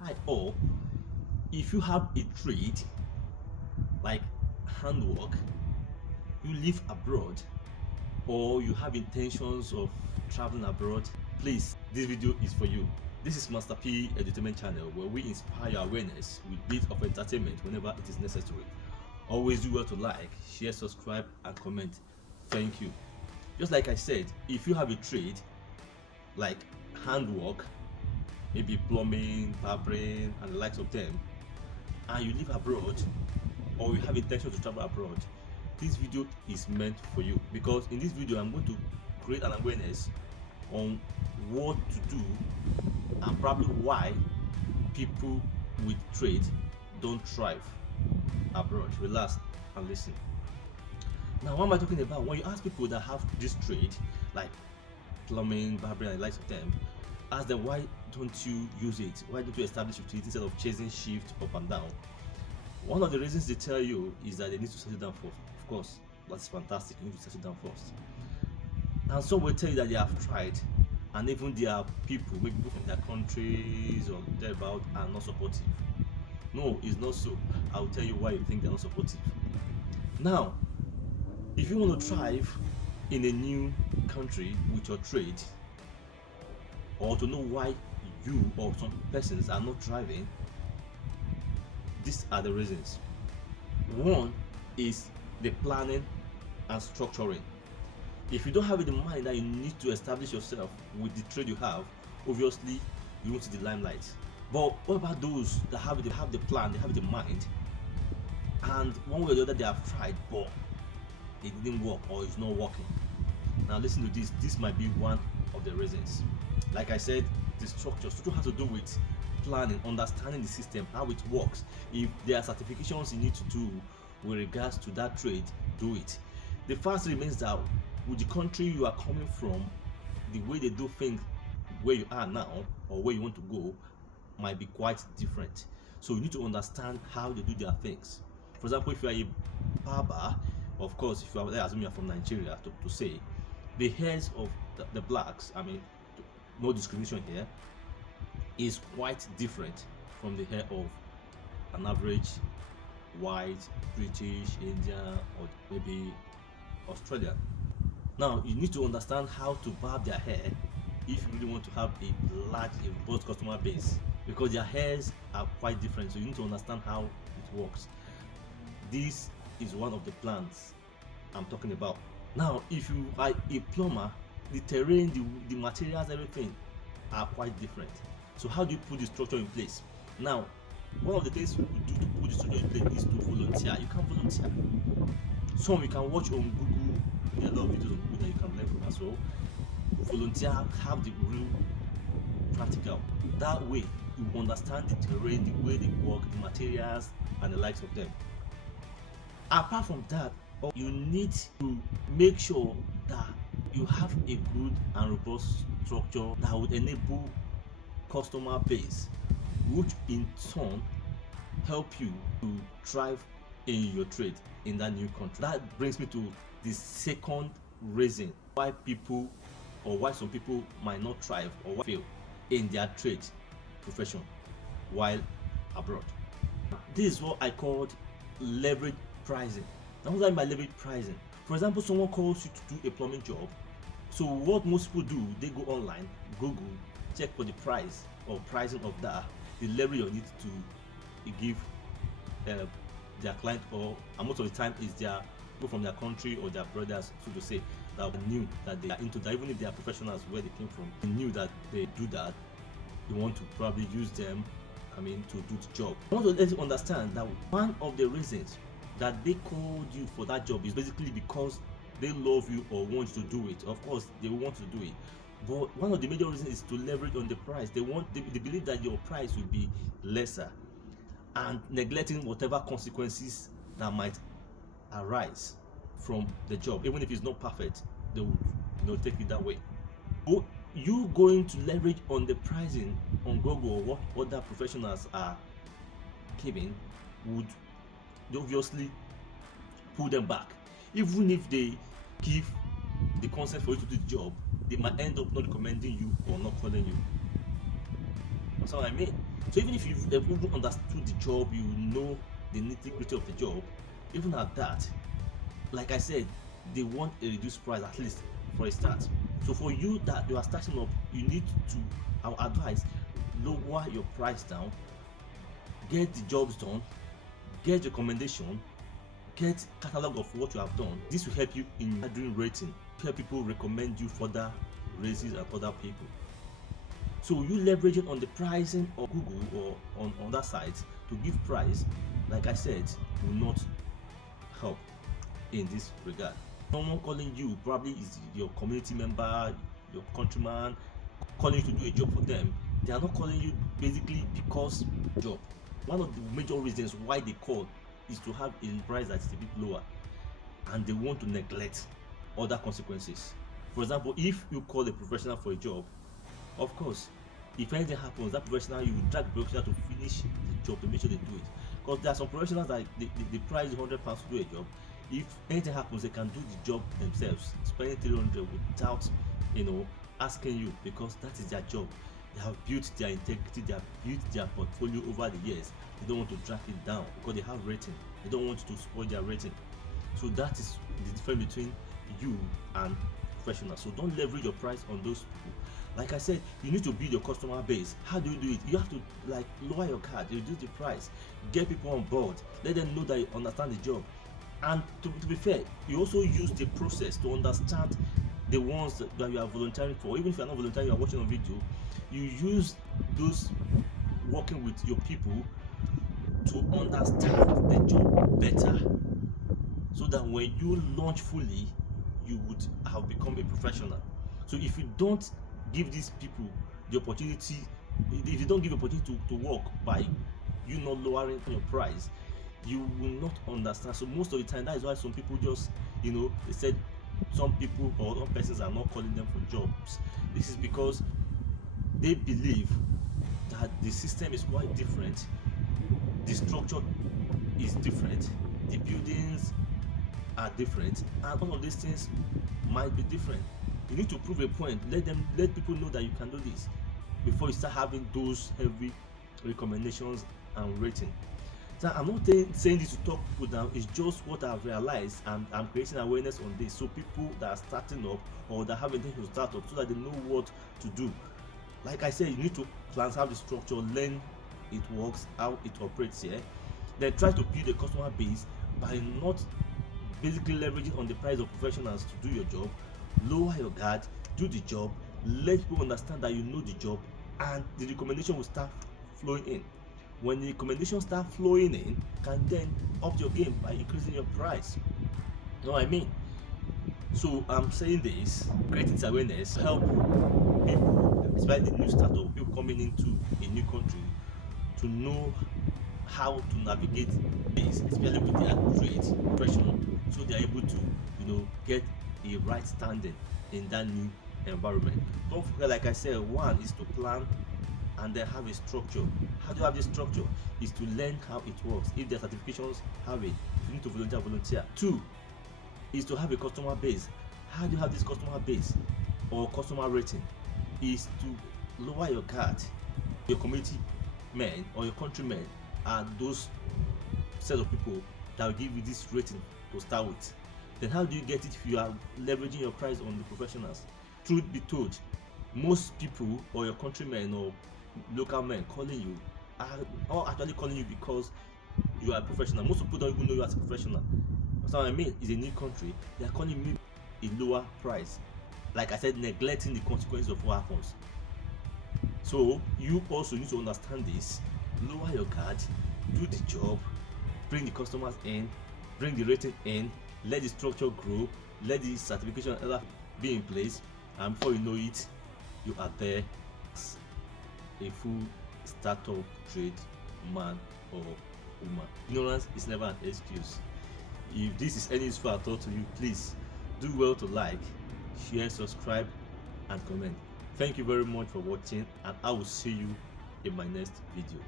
Hi, or if you have a trade like handwork, you live abroad, or you have intentions of traveling abroad, please, this video is for you. This is Master P Entertainment Channel, where we inspire awareness with bits of entertainment whenever it is necessary. Always do well to like, share, subscribe, and comment. Thank you. Just like I said, if you have a trade like handwork, maybe plumbing, barbering, and the likes of them, and you live abroad, or you have intention to travel abroad, this video is meant for you, because in this video I'm going to create an awareness on what to do and probably why people with trade don't thrive abroad. Relax and listen. Now, what am I talking about? When you ask people that have this trade like plumbing, barbering, and the likes of them, ask them, why don't you use it? Why don't you establish it instead of chasing shift up and down? One of the reasons they tell you is that they need to settle down first. Of course, that's fantastic. You need to settle down first. And some will tell you that they have tried, and even their people, maybe people from their countries or thereabout, are not supportive. No, it's not so. I'll tell you why you think they're not supportive. Now, if you want to thrive in a new country with your trade, or to know why you or some persons are not thriving, these are the reasons. One is the planning and structuring. If you don't have it in mind that you need to establish yourself with the trade you have, obviously you won't see the limelight. But what about those that have the plan, they have it in mind, and one way or the other they have tried, but it didn't work or it's not working? Now listen to this. This might be one of the reasons. Like I said, the structure has to do with planning, understanding the system, how it works. If there are certifications you need to do with regards to that trade, do it. The fact remains that with the country you are coming from, the way they do things where you are now or where you want to go might be quite different. So you need to understand how they do their things. For example, if you are a barber, of course, if you are there, assuming you are from Nigeria, to say, the hairs of the blacks, I mean, no discrimination here, is quite different from the hair of an average white, British, Indian, or maybe Australian. Now, you need to understand how to barb their hair if you really want to have a large, robust customer base, because their hairs are quite different. So you need to understand how it works. This is one of the plans I'm talking about. Now, if you are a plumber, the terrain, the materials, everything are quite different. So how do you put the structure in place? Now, one of the things you do to put the structure in place is to volunteer. You can volunteer. Some you can watch on Google. There are a lot of videos on Google that you can learn from as well. Volunteer, have the real practical. That way, you understand the terrain, the way they work, the materials, and the likes of them. Apart from that, you need to make sure that you have a good and robust structure that would enable customer base, which in turn help you to thrive in your trade in that new country. That brings me to the second reason why people, or why some people might not thrive or fail in their trade profession while abroad. This is what I called leverage pricing. Now, what do I mean by leverage pricing? For example, someone calls you to do a plumbing job. So what most people do, they go online, Google, check for the price or pricing of that, the leverage on it to give their client, or and most of the time is their people from their country or their brothers, so to say, that knew that they are into that. Even if they are professionals where they came from, they knew that they do that. They want to probably use them, to do the job. I want to let you understand that one of the reasons that they called you for that job is basically because they love you or want you to do it. Of course, they want to do it, but one of the major reasons is to leverage on the price. They believe that your price will be lesser, and neglecting whatever consequences that might arise from the job. Even if it's not perfect, they would take it that way. So you going to leverage on the pricing on Google or what other professionals are giving would obviously pull them back. Even if they give the consent for you to do the job, they might end up not recommending you or not calling you. So I mean, so even if you've even understood the job, you know the nitty-gritty of the job, even at that, like I said, they want a reduced price at least for a start. So for you that you are starting up, you need to, our advice, lower your price down, get the jobs done, get recommendation, get catalog of what you have done. This will help you in doing rating, help people recommend you further races and other people. So you leveraging on the pricing of Google or on other sites to give price, like I said, will not help in this regard. Someone calling you probably is your community member, your countryman, calling you to do a job for them. They are not calling you basically because job. One of the major reasons why they call is to have a price that is a bit lower, and they want to neglect other consequences. For example, if you call a professional for a job, of course, if anything happens, that professional, you will drag the professional to finish the job, to make sure they do it. Because there are some professionals that they price £100 to do a job. If anything happens, they can do the job themselves, spending 300 without, asking you, because that is their job. They have built their integrity, they have built their portfolio over the years. They don't want to drag it down because they have rating. They don't want to spoil their rating. So that is the difference between you and professionals. So don't leverage your price on those people. Like I said, you need to build your customer base. How do you do it? You have to lower your card, reduce the price, get people on board, let them know that you understand the job. And to be fair, you also use the process to understand the ones that you are volunteering for. Even if you are not volunteering, you are watching on video, you use those working with your people to understand the job better, so that when you launch fully, you would have become a professional. So if you don't give these people the opportunity, if you don't give opportunity to work by you not lowering your price, you will not understand. So most of the time, that is why some people just, they said some people or some persons are not calling them for jobs. This is because they believe that the system is quite different, the structure is different, the buildings are different, and all of these things might be different. You need to prove a point. Let people know that you can do this before you start having those heavy recommendations and rating. So I'm not saying this to talk people down. It's just what I've realized, and I'm creating awareness on this, so people that are starting up or that have intention to start up, so that they know what to do. Like I said, you need to plan out the structure, learn it works, how it operates here, then try to build a customer base by not basically leveraging on the price of professionals to do your job. Lower your guard, do the job, let people understand that you know the job, and the recommendation will start flowing in. When the recommendations start flowing in, you can then up your game by increasing your price. You know what I mean? So I'm saying this, creating awareness, help people, especially new startup, people coming into a new country, to know how to navigate this, especially with their trade profession, so they are able to, get a right standing in that new environment. Don't forget, like I said, one is to plan and then have a structure. How do you have this structure? Is to learn how it works. If there are certifications, have it. If you need to volunteer. Two is to have a customer base. How do you have this customer base or customer rating? Is to lower your guard. Your community men or your countrymen are those set of people that will give you this rating to start with. Then how do you get it if you are leveraging your price on the professionals? Truth be told, most people or your countrymen or local men calling you are not actually calling you because you are a professional. Most people don't even know you as a professional. That's what I mean. It's a new country. They are calling me a lower price. Like I said, neglecting the consequences of what happens. So you also need to understand this. Lower your guard, do the job, bring the customers in, bring the rating in, let the structure grow, let the certification be in place, and before you know it, you are there as a full startup trade man or woman. Ignorance is never an excuse. If this is any useful at all to you, please do well to like, share, subscribe, and comment. Thank you very much for watching, and I will see you in my next video.